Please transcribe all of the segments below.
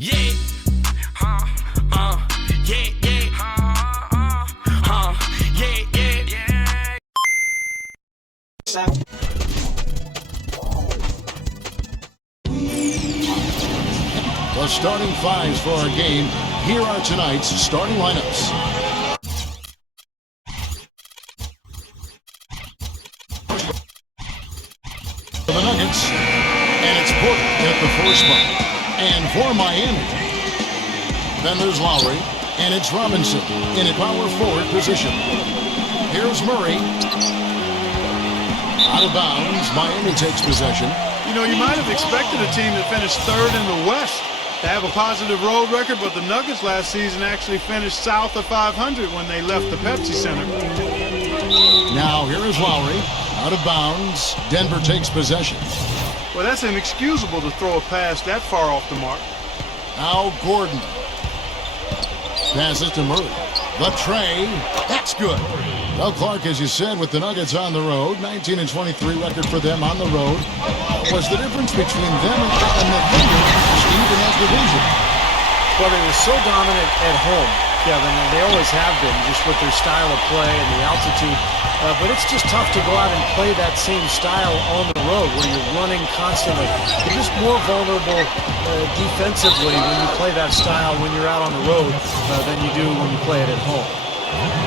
Yeah. Yeah, yeah. Yeah, yeah. The starting fives for our game. Here are tonight's starting lineups. For the Nuggets, and it's Porter at the 4 spot. And for Miami, then there's Lowry, and it's Robinson in a power forward position. Here's Murray. Out of bounds, Miami takes possession. You know, you might have expected a team that finished third in the West to have a positive road record, but the Nuggets last season actually finished south of 500 when they left the Pepsi Center. Now here is Lowry. Out of bounds. Denver takes possession. Well, that's inexcusable to throw a pass that far off the mark. Now Gordon. Passes to Murray. The tray. That's good. Well, Clark, as you said, with the Nuggets on the road, 19-23 record for them on the road. Was the difference between them and the Thunder, Steve, in that division? Well, they were so dominant at home, Kevin, and they always have been, just with their style of play and the altitude. But it's just tough to go out and play that same style on the road where you're running constantly. You're just more vulnerable defensively when you play that style when you're out on the road than you do when you play it at home.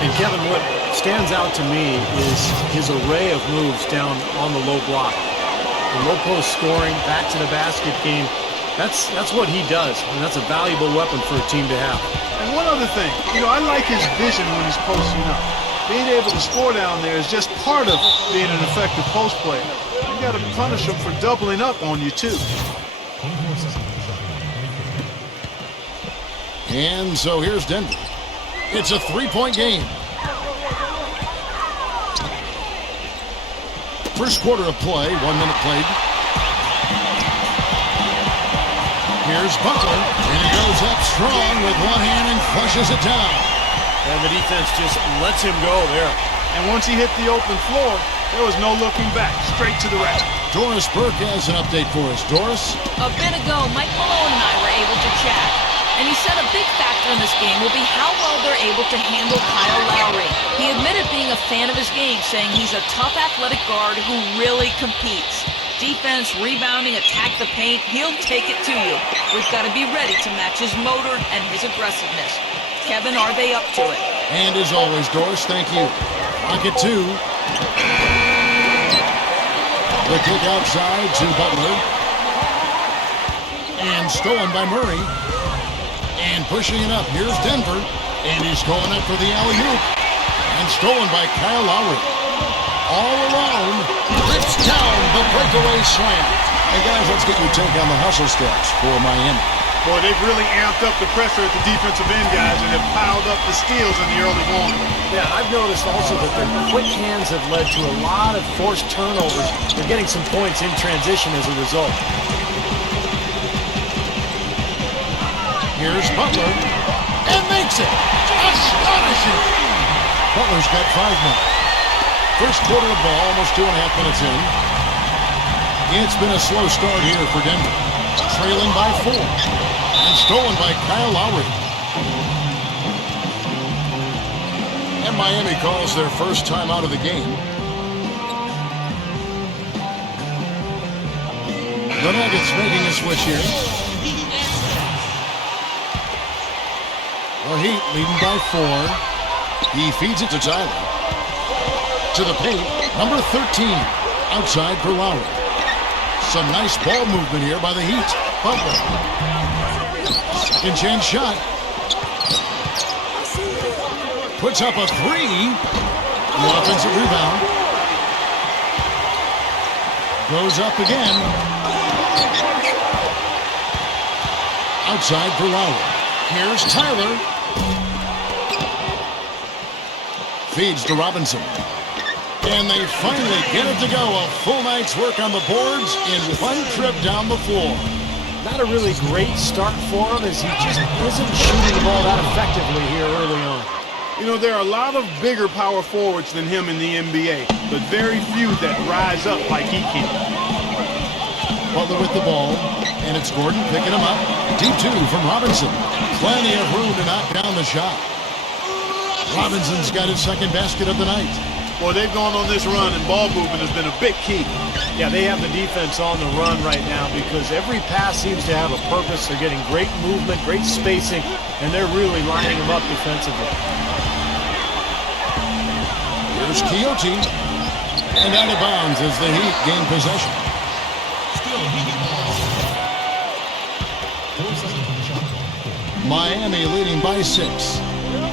And Kevin, what stands out to me is his array of moves down on the low block. The low post scoring, back to the basket game, that's what he does, and that's a valuable weapon for a team to have. And one other thing, you know, I like his vision when he's posting up. Being able to score down there is just part of being an effective post player. You got to punish him for doubling up on you, too. And so here's Denver. It's a three-point game. First quarter of play, 1 minute played. Here's Butler, and he goes up strong with one hand and flushes it down. And the defense just lets him go there. And once he hit the open floor, there was no looking back, straight to the rack. Doris Burke has an update for us. Doris? A bit ago, Mike Malone and I were able to chat. And he said a big factor in this game will be how well they're able to handle Kyle Lowry. He admitted being a fan of his game, saying he's a tough athletic guard who really competes. Defense, rebounding, attack the paint, he'll take it to you. We've got to be ready to match his motor and his aggressiveness. Kevin, are they up to it? And as always, Doris, thank you. Pocket 2. The kick outside to Butler. And stolen by Murray. And pushing it up, here's Denver. And he's going up for the alley-oop. And stolen by Kyle Lowry. All alone, rips down the breakaway slam. Hey guys, let's get your take on the hustle steps for Miami. Boy, they've really amped up the pressure at the defensive end, guys, and have piled up the steals in the early going. Yeah, I've noticed also that their quick hands have led to a lot of forced turnovers. They're getting some points in transition as a result. Here's Butler, and makes it. Astonishing. Butler's got 5 minutes. First quarter of ball, almost 2.5 minutes in. It's been a slow start here for Denver. Trailing by 4. And stolen by Kyle Lowry. And Miami calls their first time out of the game. The Nuggets making a switch here. The Heat leading by 4. He feeds it to Tyler. To the paint, number 13. Outside for Lowry. Some nice ball movement here by the Heat. Butler. Second chance shot. Puts up a 3. The offensive rebound. Goes up again. Outside for Lowry. Here's Tyler. Feeds to Robinson. And they finally get it to go. A full night's work on the boards in one trip down the floor. Not a really great start for him as he just isn't shooting the ball that effectively here early on. You know, there are a lot of bigger power forwards than him in the NBA, but very few that rise up like he can. Butler with the ball. And it's Gordon picking him up. Deep two from Robinson. Plenty of room to knock down the shot. Robinson's got his second basket of the night. Boy, they've gone on this run, and ball movement has been a big key. Yeah, they have the defense on the run right now because every pass seems to have a purpose. They're getting great movement, great spacing, and they're really lining them up defensively. Here's Coyote. And out of bounds as the Heat gain possession. Miami leading by 6.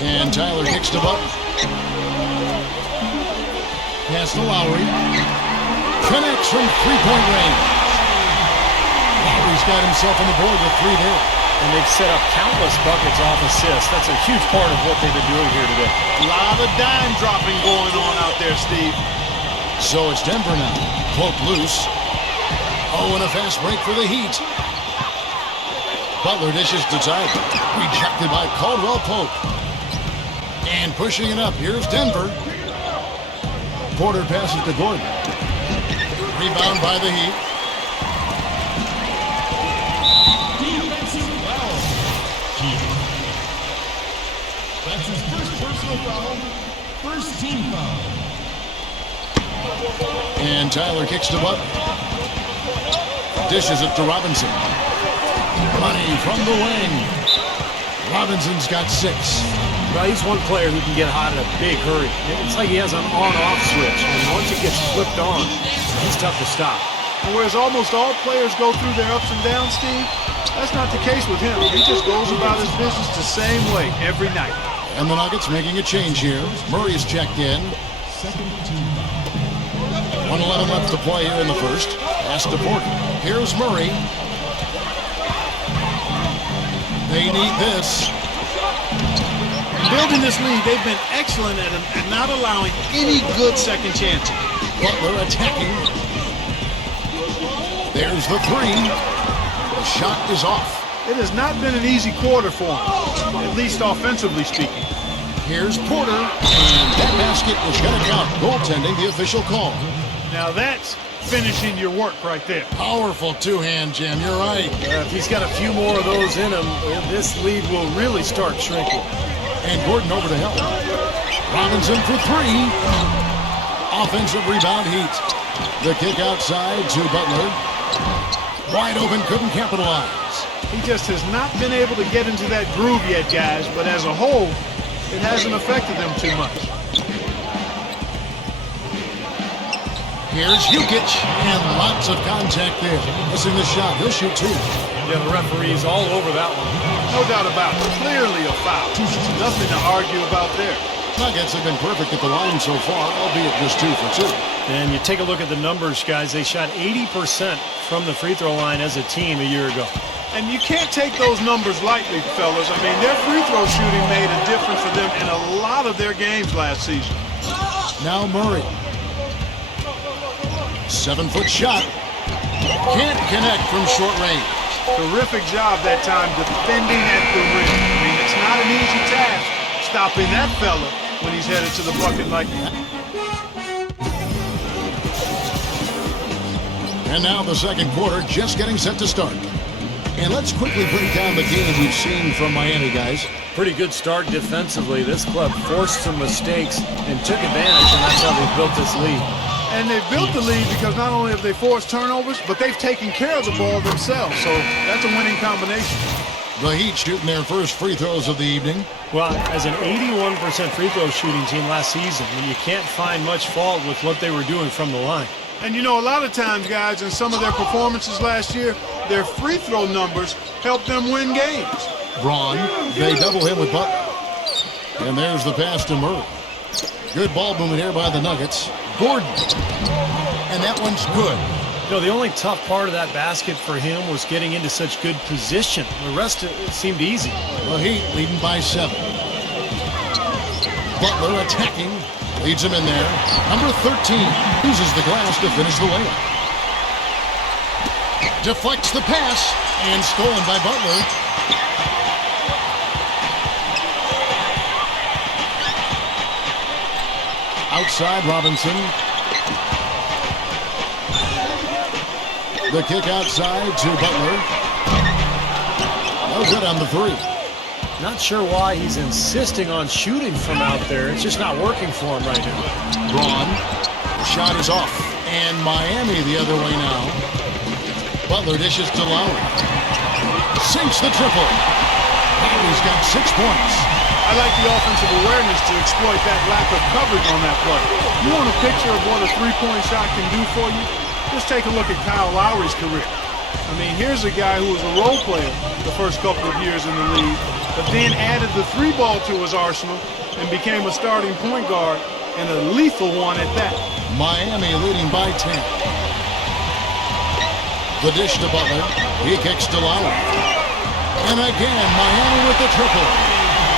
And Tyler kicks to Butler. Pass to Lowry. Connects from three-point range. Lowry's got himself on the board with 3 there. And they've set up countless buckets off assists. That's a huge part of what they've been doing here today. A lot of dime dropping going on out there, Steve. So it's Denver now. Poke loose. Oh, and a fast break for the Heat. Butler dishes to Tyler. Rejected by Caldwell Pope. And pushing it up. Here's Denver. Porter passes to Gordon. Rebound by the Heat. That's his first personal foul. First team foul. And Tyler kicks to Butler. Dishes it to Robinson. Money from the wing. Robinson's got 6. Well, he's one player who can get hot in a big hurry. It's like he has an on-off switch. And once it gets flipped on, he's tough to stop. And whereas almost all players go through their ups and downs, Steve, that's not the case with him. He just goes about his business the same way every night. And the Nuggets making a change here. Murray's checked in. 1:11 left to play here in the first. Pass to Porter. Here's Murray. They need this. Building this lead, they've been excellent at not allowing any good second chances. Butler attacking. There's the 3. The shot is off. It has not been an easy quarter for him, at least offensively speaking. Here's Porter. And that basket is going to count. Goaltending, the official call. Now that's finishing your work right there. Powerful two-hand jam. You're right. If he's got a few more of those in him, this lead will really start shrinking. And Gordon over to help. Robinson for 3. Offensive rebound Heat. The kick outside to Butler. Wide open, couldn't capitalize. He just has not been able to get into that groove yet, guys, but as a whole, it hasn't affected them too much. Here's Jokic, and lots of contact there. Missing the shot. He'll shoot 2. Yeah, the referee's all over that one. No doubt about it. Clearly a foul. Nothing to argue about there. Nuggets have been perfect at the line so far, albeit just 2 for 2. And you take a look at the numbers, guys. They shot 80% from the free throw line as a team a year ago. And you can't take those numbers lightly, fellas. I mean, their free throw shooting made a difference for them in a lot of their games last season. Now Murray. 7-foot shot. Can't connect from short range. Terrific job that time defending at the rim. I mean, it's not an easy task stopping that fella when he's headed to the bucket like that. And now the second quarter just getting set to start. And let's quickly break down the game we've seen from Miami, guys. Pretty good start defensively. This club forced some mistakes and took advantage, and that's how they built this lead. And they've built the lead because not only have they forced turnovers, but they've taken care of the ball themselves. So that's a winning combination. The Heat shooting their first free throws of the evening. Well, as an 81% free throw shooting team last season, you can't find much fault with what they were doing from the line. And you know, a lot of times, guys, in some of their performances last year, their free throw numbers helped them win games. Braun, they double him with Butler. And there's the pass to Murray. Good ball movement here by the Nuggets. Gordon. And that one's good. You know, the only tough part of that basket for him was getting into such good position. The rest of it seemed easy. The Heat leading by 7. Butler attacking. Leads him in there. Number 13 uses the glass to finish the layup. Deflects the pass and stolen by Butler. Outside Robinson. The kick outside to Butler. No good on the three. Not sure why he's insisting on shooting from out there. It's just not working for him right now. Braun. The shot is off. And Miami the other way now. Butler dishes to Lowry. Sinks the triple. Lowry's got 6 points. I like the offensive awareness to exploit that lack of coverage on that play. You want a picture of what a three-point shot can do for you? Just take a look at Kyle Lowry's career. I mean, here's a guy who was a role player the first couple of years in the league, but then added the three ball to his arsenal and became a starting point guard, and a lethal one at that. Miami leading by 10. The dish to Butler. He kicks to Lowry. And again, Miami with the triple.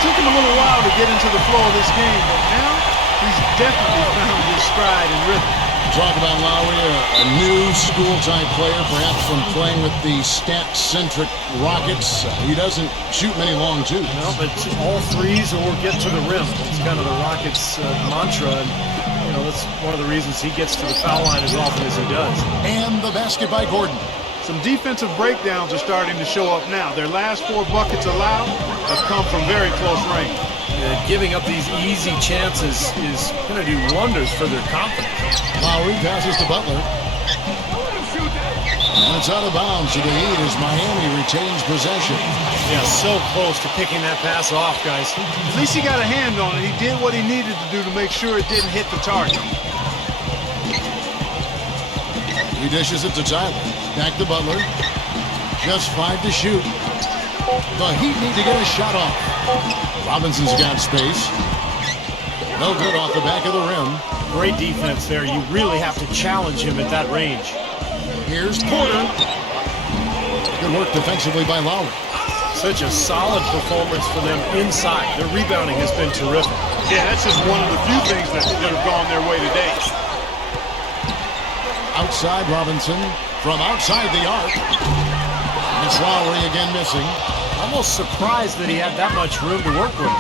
Took him a little while to get into the flow of this game, but now he's definitely found his stride and rhythm. Talk about Lowry, a new school-type player, perhaps from playing with the stat-centric Rockets. He doesn't shoot many long twos. No, but all threes or get to the rim. It's kind of the Rockets' mantra. And, that's one of the reasons he gets to the foul line as often as he does. And the basket by Gordon. Some defensive breakdowns are starting to show up now. Their last 4 buckets allowed have come from very close range. Giving up these easy chances is going to do wonders for their confidence. Lowry passes to Butler. And it's out of bounds to the Heat as Miami retains possession. Yeah, so close to picking that pass off, guys. At least he got a hand on it. He did what he needed to do to make sure it didn't hit the target. He dishes it to Tyler. Back to Butler. Just 5 to shoot. The Heat need to get a shot off. Robinson's got space. No good off the back of the rim. Great defense there. You really have to challenge him at that range. Here's Porter. Good work defensively by Lowry. Such a solid performance for them inside. Their rebounding has been terrific. Yeah, that's just one of the few things that have gone their way today. Outside Robinson. From outside the arc. It's Lowry again missing. Almost surprised that he had that much room to work with.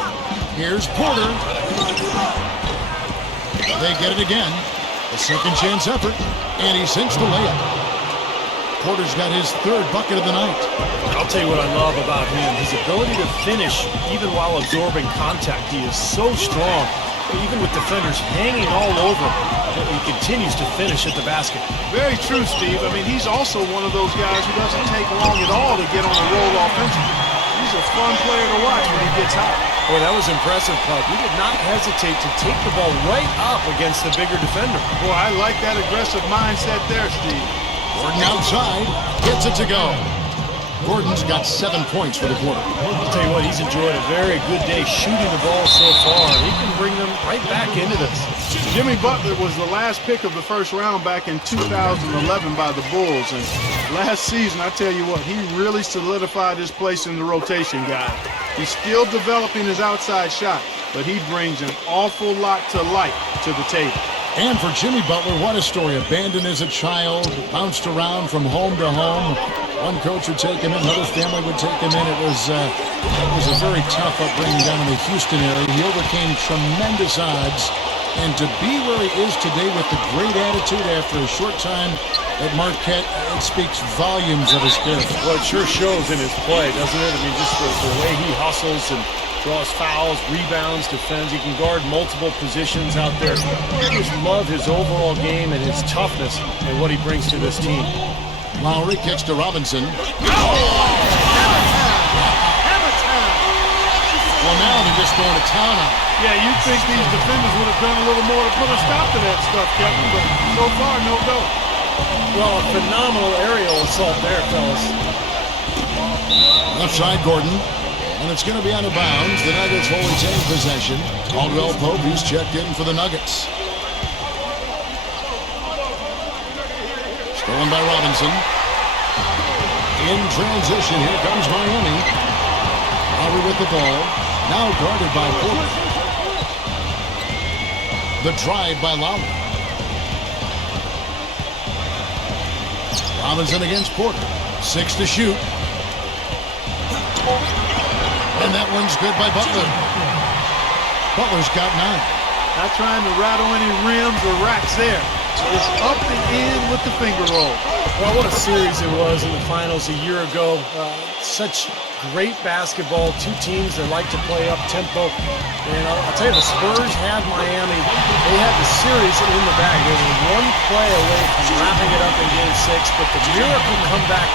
Here's Porter. They get it again. A second chance effort. And he sinks the layup. Porter's got his 3rd bucket of the night. I'll tell you what I love about him. His ability to finish even while absorbing contact. He is so strong. Even with defenders hanging all over him, he continues to finish at the basket. Very true, Steve. I mean, he's also one of those guys who doesn't take long at all to get on a roll offensively. He's a fun player to watch when he gets hot. Boy, that was impressive, Pub. He did not hesitate to take the ball right up against the bigger defender. Boy, I like that aggressive mindset there, Steve. Gordon outside. Gets it to go. Gordon's got 7 points for the quarter. I'll tell you what, he's enjoyed a very good day shooting the ball so far. He can bring them right back into this. Jimmy Butler was the last pick of the first round back in 2011 by the Bulls. And last season, I tell you what, he really solidified his place in the rotation, guy. He's still developing his outside shot, but he brings an awful lot to light to the table. And for Jimmy Butler, what a story. Abandoned as a child, bounced around from home to home. One coach would take him in, another family would take him in. It was a very tough upbringing down in the Houston area. He overcame tremendous odds. And to be where he is today with the great attitude after a short time at Marquette, it speaks volumes of his character. Well, it sure shows in his play, doesn't it? I mean, just the way he hustles and draws fouls, rebounds, defends. He can guard multiple positions out there. I just love his overall game and his toughness and what he brings to this team. Lowry kicks to Robinson. Well, now they're just going to town on him. Yeah, you'd think these defenders would have done a little more to put a stop to that stuff, Kevin, but so far, no go. Well, a phenomenal aerial assault there, fellas. Left side, Gordon. And it's going to be out of bounds. The Nuggets will retain possession. Caldwell Pope, who's checked in for the Nuggets. Stolen by Robinson. In transition, here comes Miami. Lowry with the ball. Now guarded by Porter. The drive by Lowry. Robinson against Porter. 6 to shoot. And that one's good by Butler. Butler's got 9. Not trying to rattle any rims or racks there. It's up and in with the finger roll. Well, what a series it was in the finals a year ago. Such great basketball, two teams that like to play up-tempo. And I'll tell you, the Spurs had Miami. They had the series in the bag. They were one play away from wrapping it up in Game 6, but the miracle comeback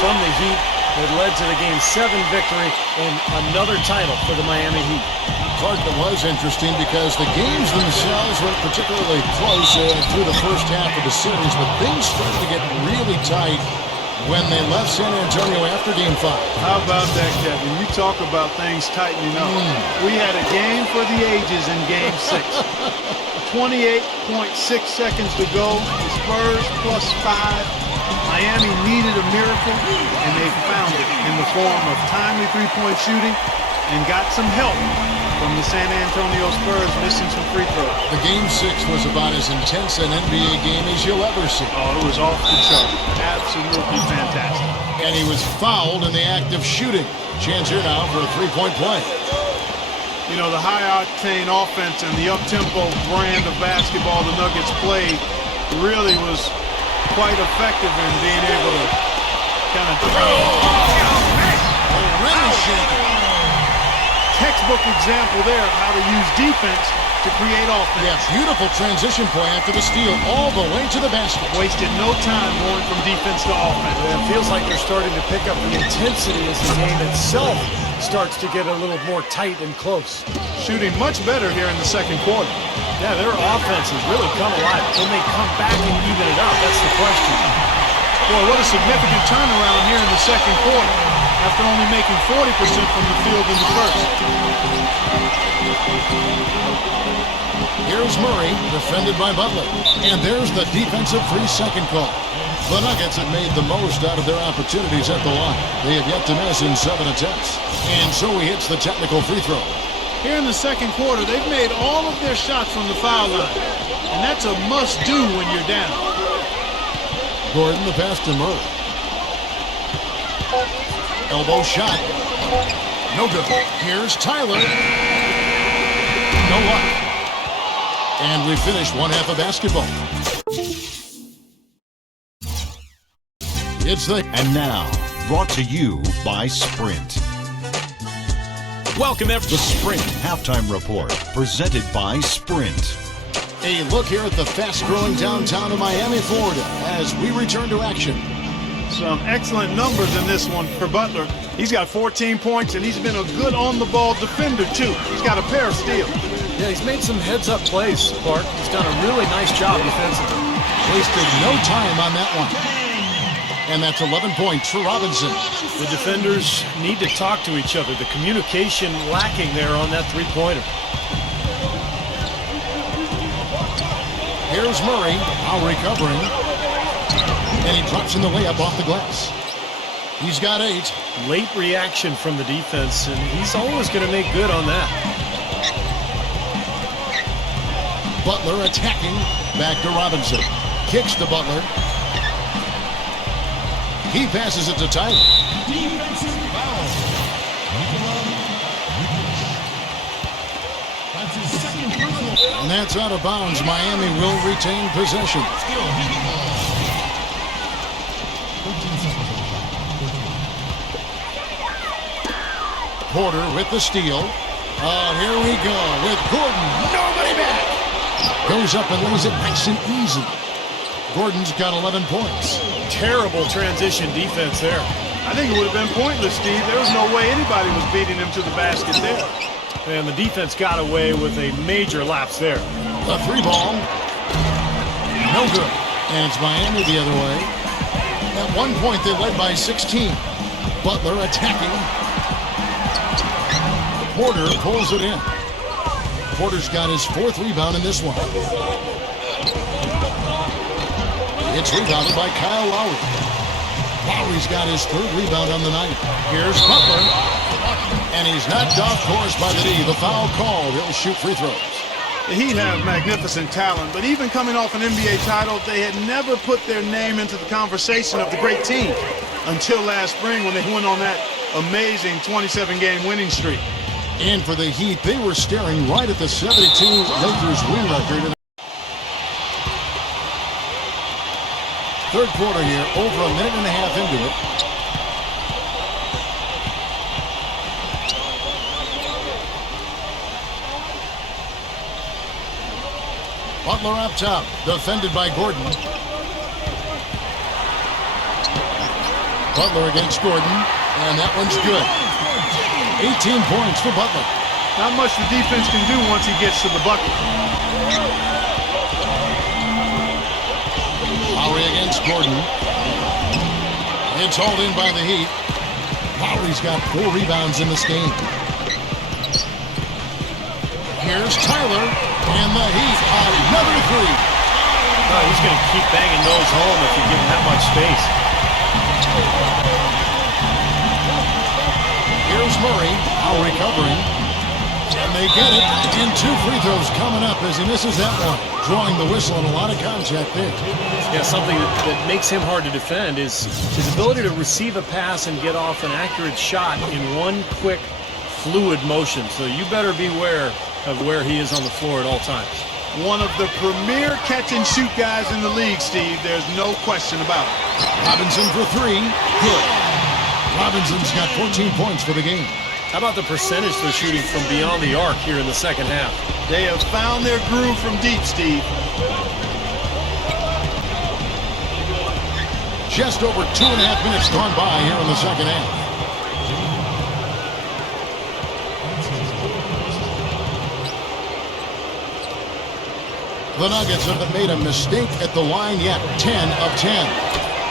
from the Heat that led to the Game 7 victory and another title for the Miami Heat. Part that was interesting because the games themselves weren't particularly close through the first half of the series, but things started to get really tight when they left San Antonio after Game 5. How about that, Kevin? You talk about things tightening up. We had a game for the ages in Game 6. 28.6 seconds to go. The Spurs +5. Miami needed a miracle, and they found it in the form of timely three-point shooting and got some help from the San Antonio Spurs missing some free throws. The Game 6 was about as intense an NBA game as you'll ever see. Oh, it was off the chart. Absolutely fantastic. And he was fouled in the act of shooting. Chance here now for a three-point play. You know, the high-octane offense and the up-tempo brand of basketball the Nuggets played really was quite effective in being able to kind of textbook example there of how to use defense to create offense. Yeah, beautiful transition play after the steal all the way to the basket. Wasted no time going from defense to offense. It feels like they're starting to pick up the intensity as the game itself starts to get a little more tight and close. Shooting much better here in the second quarter. Yeah, their offense has really come alive. Can they come back and even it out? That's the question. Boy, what a significant turnaround here in the second quarter after only making 40% from the field in the first. Here's Murray, defended by Butler. And there's the defensive free second call. The Nuggets have made the most out of their opportunities at the line. They have yet to miss in 7 attempts. And so he hits the technical free throw. Here in the second quarter, they've made all of their shots from the foul line. And that's a must-do when you're down. Gordon, the pass to Murray. Elbow shot. No good. Here's Tyler. No luck. And we finish one half of basketball. And now, brought to you by Sprint. Welcome, The Sprint Halftime Report, presented by Sprint. A look here at the fast-growing downtown of Miami, Florida, as we return to action. Some excellent numbers in this one for Butler. He's got 14 points, and he's been a good on-the-ball defender, too. He's got a pair of steals. Yeah, he's made some heads-up plays, Clark. He's done a really nice job defensively. Wasted no time on that one. And that's 11 points for Robinson. The defenders need to talk to each other. The communication lacking there on that three-pointer. Here's Murray, now recovering. And he drops in the layup off the glass. He's got 8. Late reaction from the defense, and he's always going to make good on that. Butler attacking. Back to Robinson. Kicks to Butler. He passes it to Tyler. Defensive foul. That's his second personal. And that's out of bounds. Miami will retain possession. Still heating ball. 13 seconds. Porter with the steal. Oh, here we go with Gordon. Nobody back. Goes up and lays it nice and easy. Gordon's got 11 points. Terrible transition defense there. I think it would have been pointless, Steve. There was no way anybody was beating him to the basket there. And the defense got away with a major lapse there. The 3 ball. No good. And it's Miami the other way. At one point, they led by 16. Butler attacking. Porter pulls it in. Porter's got his 4th rebound in this one. It's rebounded by Kyle Lowry. Lowry's got his 3rd rebound on the night. Here's Butler. And he's knocked off course by the D. The foul called. He'll shoot free throws. The Heat have magnificent talent, but even coming off an NBA title, they had never put their name into the conversation of the great team until last spring when they went on that amazing 27-game winning streak. And for the Heat, they were staring right at the 72 Lakers win record. Third quarter here, over a minute and a half into it. Butler up top, defended by Gordon. Butler against Gordon, and that one's good. 18 points for Butler. Not much the defense can do once he gets to the bucket. Lowry against Gordon. It's hauled in by the Heat. Lowry's got 4 rebounds in this game. Here's Tyler, and the Heat, another 3. Oh, he's going to keep banging those home if you give him that much space. Here's Murray, now recovering. And they get it, and 2 free throws coming up as he misses that one. Drawing the whistle and a lot of contact there. Yeah, something that makes him hard to defend is his ability to receive a pass and get off an accurate shot in one quick, fluid motion. So you better beware of where he is on the floor at all times. One of the premier catch-and-shoot guys in the league, Steve. There's no question about it. Robinson for 3. Good. Robinson's got 14 points for the game. How about the percentage they're shooting from beyond the arc here in the second half? They have found their groove from deep, Steve. Just over 2.5 minutes gone by here in the second half. The Nuggets have made a mistake at the line yet. 10 of 10.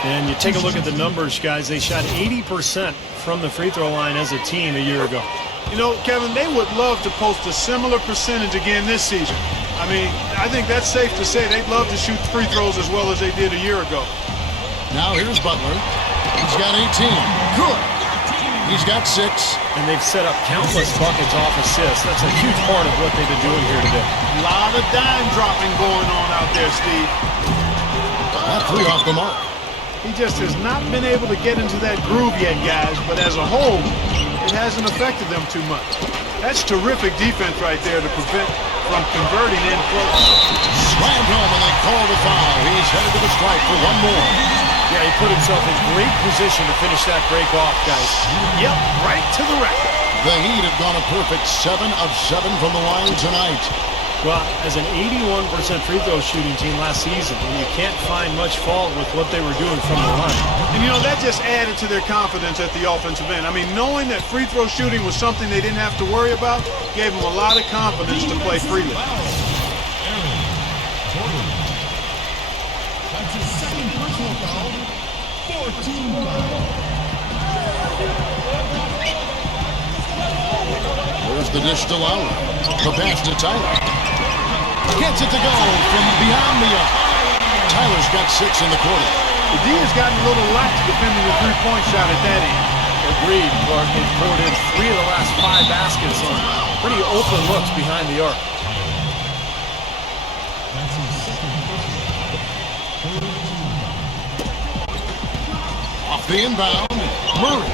And you take a look at the numbers, guys. They shot 80% from the free throw line as a team a year ago. You know, Kevin, they would love to post a similar percentage again this season. I mean, I think that's safe to say they'd love to shoot free throws as well as they did a year ago. Now here's Butler. He's got 18. Good. He's got 6. And they've set up countless buckets off assists. That's a huge part of what they've been doing here today. A lot of dime dropping going on out there, Steve. That 3 off the mark. He just has not been able to get into that groove yet, guys. But as a whole, it hasn't affected them too much. That's terrific defense right there to prevent from converting in close. Slammed home and they call the foul. He's headed to the stripe for one more. Yeah, he put himself in great position to finish that break off, guys. Yep, right to the rack. The Heat have gone a perfect 7 of 7 from the line tonight. Well, as an 81% free throw shooting team last season, you can't find much fault with what they were doing from the line. And, you know, that just added to their confidence at the offensive end. I mean, knowing that free throw shooting was something they didn't have to worry about gave them a lot of confidence to play freely. That's his second personal foul. 14 fouls. There's the dish to Lowry. The pass to Tyler. Gets it to go from beyond the arc. Tyler's got 6 in the quarter. The D has gotten a little lax defending the three-point shot at that end. Agreed, Clark. They've poured in 3 of the last 5 baskets on pretty open looks behind the arc. That's his second personal. Off the inbound, Murray.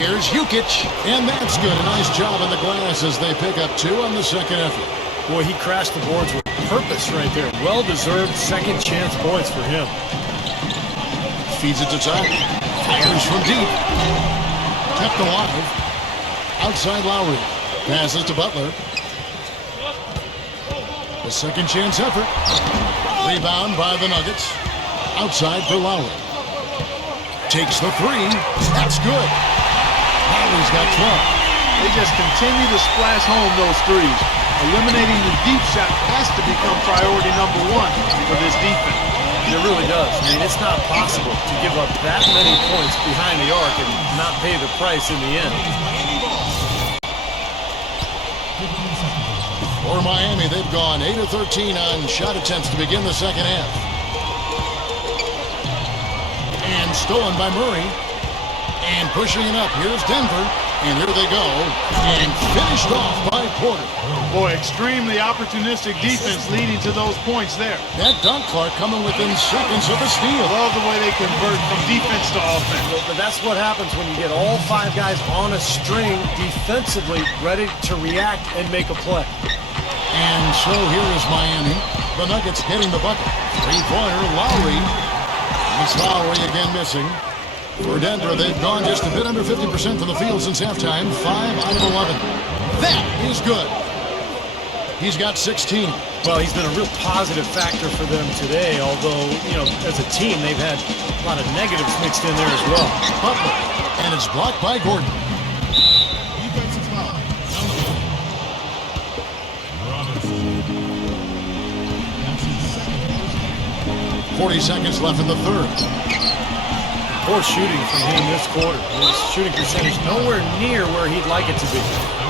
Here's Jokic, and that's good. A nice job on the glass as they pick up 2 on the second effort. Boy, he crashed the boards with purpose right there. Well-deserved second chance points for him. Feeds it to Tyler. Fires from deep. Kept alive. Outside Lowry. Passes to Butler. The second chance effort. Rebound by the Nuggets. Outside for Lowry. Takes the 3. That's good. Lowry's got 12. They just continue to splash home those threes. Eliminating the deep shot has to become priority number 1 for this defense. It really does. I mean, it's not possible to give up that many points behind the arc and not pay the price in the end. For Miami, they've gone 8 of 13 on shot attempts to begin the second half. And stolen by Murray. And pushing it up. Here's Denver. And here they go. And finished off by Porter. Boy, extremely opportunistic defense leading to those points there. That dunk, Clark, coming within seconds of a steal. Love the way they convert from defense to offense. But that's what happens when you get all 5 guys on a string defensively ready to react and make a play. And so here is Miami. The Nuggets getting the bucket. 3-pointer, Lowry. It's Lowry again missing. For Denver, they've gone just a bit under 50% from the field since halftime. 5 out of 11. That is good. He's got 16. Well, he's been a real positive factor for them today, although, as a team, they've had a lot of negatives mixed in there as well. Butler, and it's blocked by Gordon. Defensive foul. On the line. Robinson. That's his second personal. 40 seconds left in the third. Poor shooting from him this quarter. His shooting percentage nowhere near where he'd like it to be.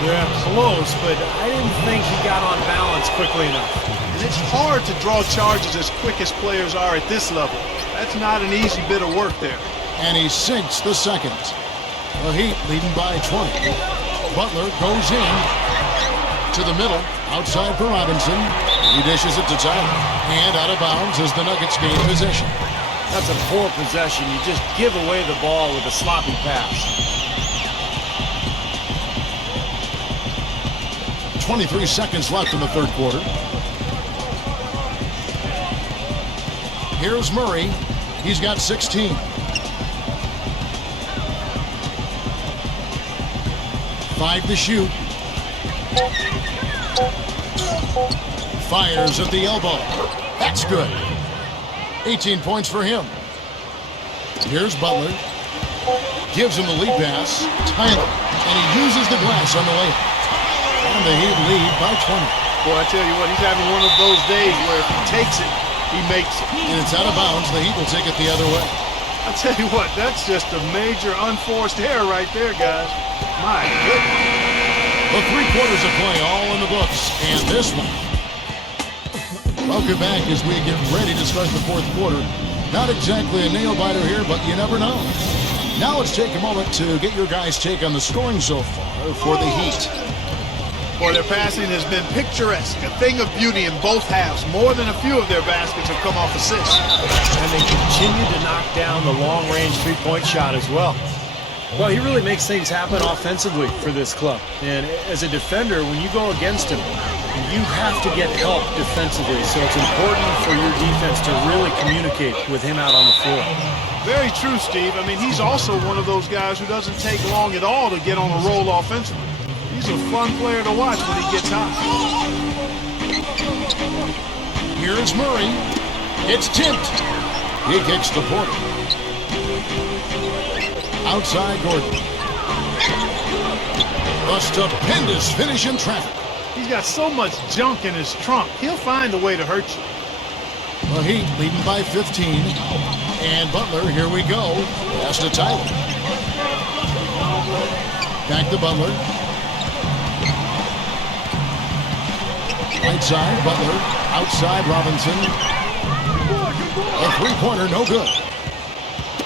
Yeah, close, but I didn't think he got on balance quickly enough. And it's hard to draw charges as quick as players are at this level. That's not an easy bit of work there. And he sinks the second. The Heat leading by 20. Butler goes in to the middle, outside for Robinson. He dishes it to Tyler. And out of bounds as the Nuggets gain possession. That's a poor possession. You just give away the ball with a sloppy pass. 23 seconds left in the third quarter. Here's Murray. He's got 16. Five to shoot. Fires at the elbow. That's good. 18 points for him. Here's Butler. Gives him the lead pass. Tyler. And he uses the glass on the layup. And the Heat lead by 20. Boy, I tell you what, he's having one of those days where if he takes it, he makes it. And it's out of bounds. The Heat will take it the other way. I tell you what, that's just a major unforced error right there, guys. My goodness. The 3 quarters of play all in the books. And this one. Welcome back as we get ready to start the fourth quarter. Not exactly a nail-biter here, but you never know. Now let's take a moment to get your guys' take on the scoring so far for the Heat. Boy, their passing has been picturesque, a thing of beauty in both halves. More than a few of their baskets have come off assists. And they continue to knock down the long-range three-point shot as well. Well, he really makes things happen offensively for this club. And as a defender, when you go against him, you have to get help defensively. So it's important for your defense to really communicate with him out on the floor. Very true, Steve. I mean, he's also one of those guys who doesn't take long at all to get on a roll offensively. He's a fun player to watch when he gets hot. Here's Murray. It's tipped. He kicks to Porter. Outside Gordon. A stupendous finish in traffic. He's got so much junk in his trunk. He'll find a way to hurt you. The Heat leading by 15. And Butler, here we go. Pass to Tyler. Back to Butler. Right side, Butler. Outside, Robinson. A three-pointer, no good.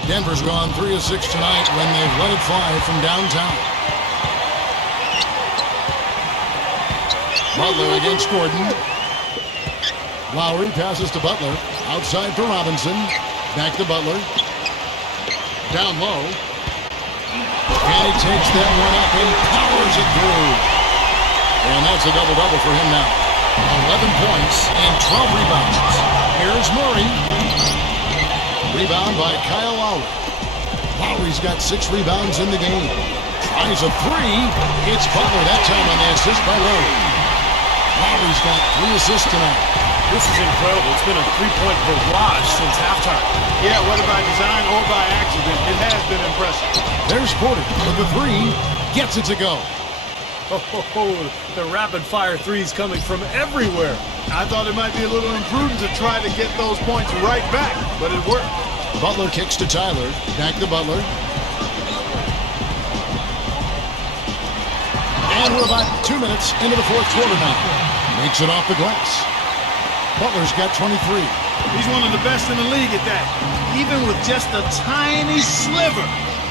Denver's gone 3 of 6 tonight when they've let it fly from downtown. Butler against Gordon. Lowry passes to Butler. Outside for Robinson. Back to Butler. Down low. And he takes that one up and powers it through. And that's a double-double for him now. 11 points and 12 rebounds. Here's Murray. Rebound by Kyle Lowry. Lowry's got 6 rebounds in the game. Tries a three. It's Butler that time on the assist by Lowry. Lowry's got 3 assists tonight. This is incredible. It's been a three-point barrage since halftime. Yeah, whether by design or by accident, it has been impressive. There's Porter with the 3. Gets it to go. The rapid-fire threes coming from everywhere. I thought it might be a little imprudent to try to get those points right back, but it worked. Butler kicks to Tyler. Back to Butler. And we're about 2 minutes into the fourth quarter now. Makes it off the glass. Butler's got 23. He's one of the best in the league at that. Even with just a tiny sliver,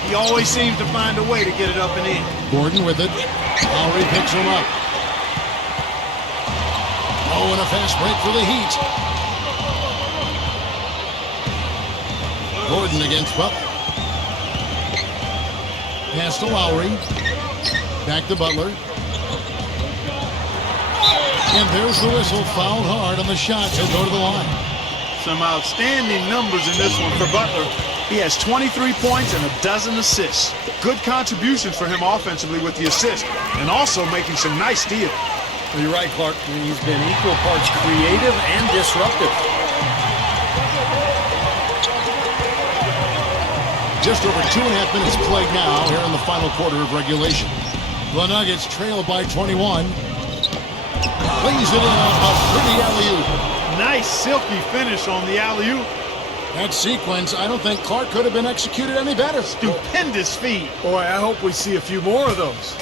he always seems to find a way to get it up and in. Gordon with it. Lowry picks him up. Oh, and a fast break for the Heat. Gordon against Butler. Pass to Lowry. Back to Butler. And there's the whistle. Fouled hard on the shot. He'll go to the line. Some outstanding numbers in this one for Butler. He has 23 points and a dozen assists. Good contributions for him offensively with the assist, and also making some nice steals. Well, you're right, Clark. I mean, he's been equal parts creative and disruptive. Just over 2.5 minutes played now here in the final quarter of regulation. The Nuggets trail by 21. Lays it in a pretty alley-oop. Nice silky finish on the alley-oop. That sequence, I don't think Clark could have been executed any better. Stupendous feed. Boy, I hope we see a few more of those.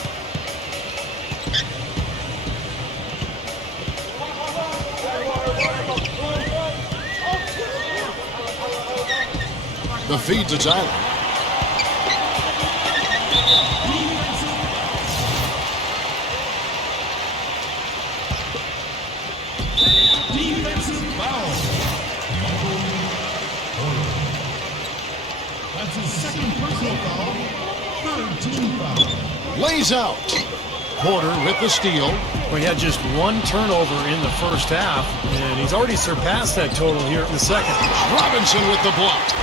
The feed to Tyler. Defensive foul. That's his second personal foul. Third team foul. Lays out. Porter with the steal. Well, he had just one turnover in the first half, and he's already surpassed that total here in the second. Robinson with the block.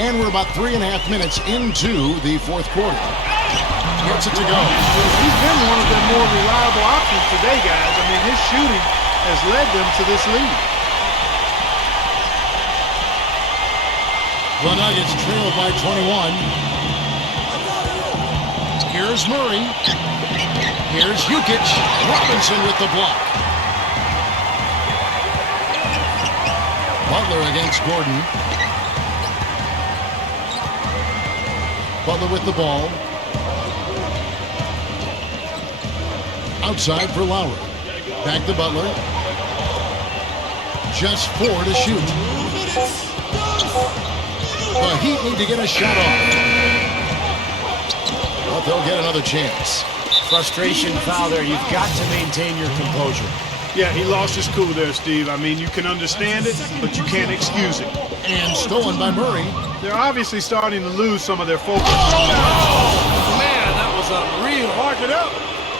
And we're about 3.5 minutes into the fourth quarter. Gets it to go. He's been one of their more reliable options today, guys. I mean, his shooting has led them to this lead. The Nuggets trail by 21. Here's Murray. Here's Jokic. Robinson with the block. Butler against Gordon. Butler with the ball. Outside for Lowry. Back to Butler. Just 4 to shoot. The Heat need to get a shot off. But they'll get another chance. Frustration foul there. You've got to maintain your composure. Yeah, he lost his cool there, Steve. I mean, you can understand it, but you can't excuse it. And stolen by Murray. They're obviously starting to lose some of their focus. Oh, man, that was unreal. Mark it up.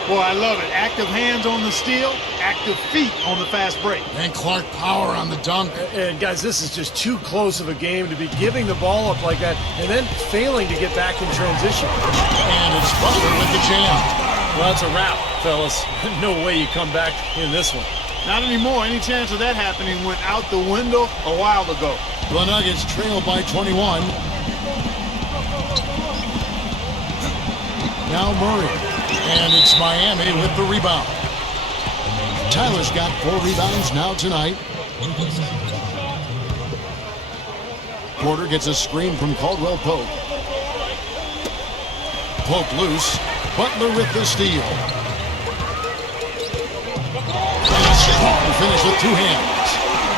Boy, I love it. Active hands on the steal, active feet on the fast break. And Clark power on the dunk. And, guys, this is just too close of a game to be giving the ball up like that and then failing to get back in transition. And it's Butler with the jam. Well, that's a wrap, fellas. No way you come back in this one. Not anymore. Any chance of that happening went out the window a while ago. The Nuggets trail by 21. Now Murray. And it's Miami with the rebound. Tyler's got 4 rebounds now tonight. Porter gets a screen from Caldwell Pope. Pope loose. Butler with the steal. And a strong finish with 2 hands.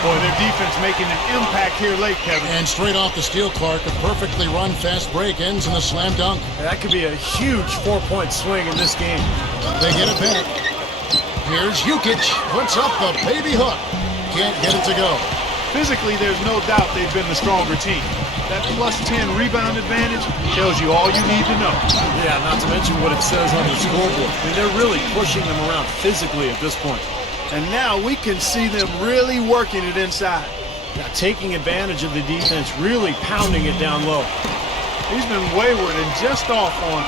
Boy, their defense making an impact here late, Kevin. And straight off the steal, Clark, a perfectly run fast break ends in a slam dunk. That could be a huge 4-point swing in this game. They get it back. Here's Jokic. Puts up the baby hook. Can't get it to go. Physically, there's no doubt they've been the stronger team. That plus 10 rebound advantage tells you all you need to know. Yeah, not to mention what it says on the scoreboard. I mean, they're really pushing them around physically at this point. And now we can see them really working it inside. Now, taking advantage of the defense, really pounding it down low. He's been wayward and just off on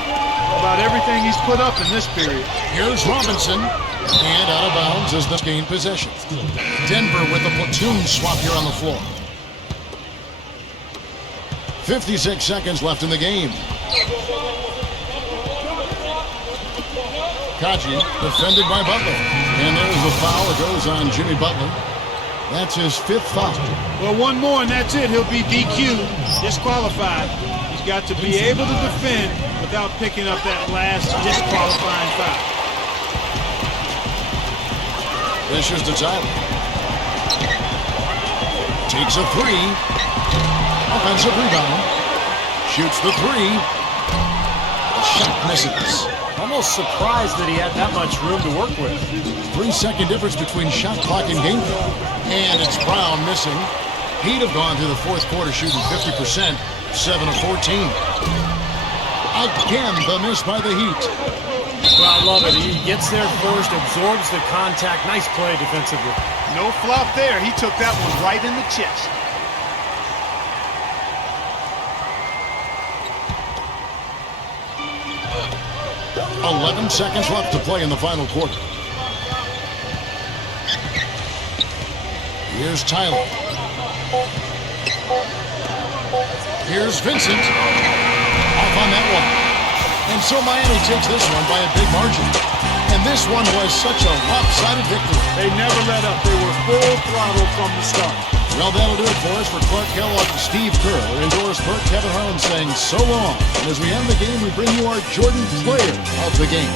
about everything he's put up in this period. Here's Robinson. And out of bounds as the gain possession. Denver with a platoon swap here on the floor. 56 seconds left in the game. Kaji defended by Butler. And there's the foul. It goes on Jimmy Butler. That's his 5th foul. Well, one more and that's it. He'll be DQ'd, disqualified. He's got to be able to defend without picking up that last disqualifying foul. Dishes to Tyler. Takes a 3. Offensive rebound. Shoots the 3. Shot misses. Almost surprised that he had that much room to work with. 3-second difference between shot clock and game clock. And it's Brown missing. He'd have gone through the fourth quarter shooting 50%, 7 of 14. Again, the miss by the Heat. Well, I love it. He gets there first, absorbs the contact. Nice play defensively. No flop there. He took that one right in the chest. 11 seconds left to play in the final quarter. Here's Tyler. Here's Vincent. Off on that one. And so Miami takes this one by a big margin. And this one was such a lopsided victory. They never let up. They were full throttle from the start. Well, that'll do it for us. For Clark Kellogg and Steve Kerr, indoors Burt, Kevin Harlan saying so long. And as we end the game, we bring you our Jordan Player of the Game.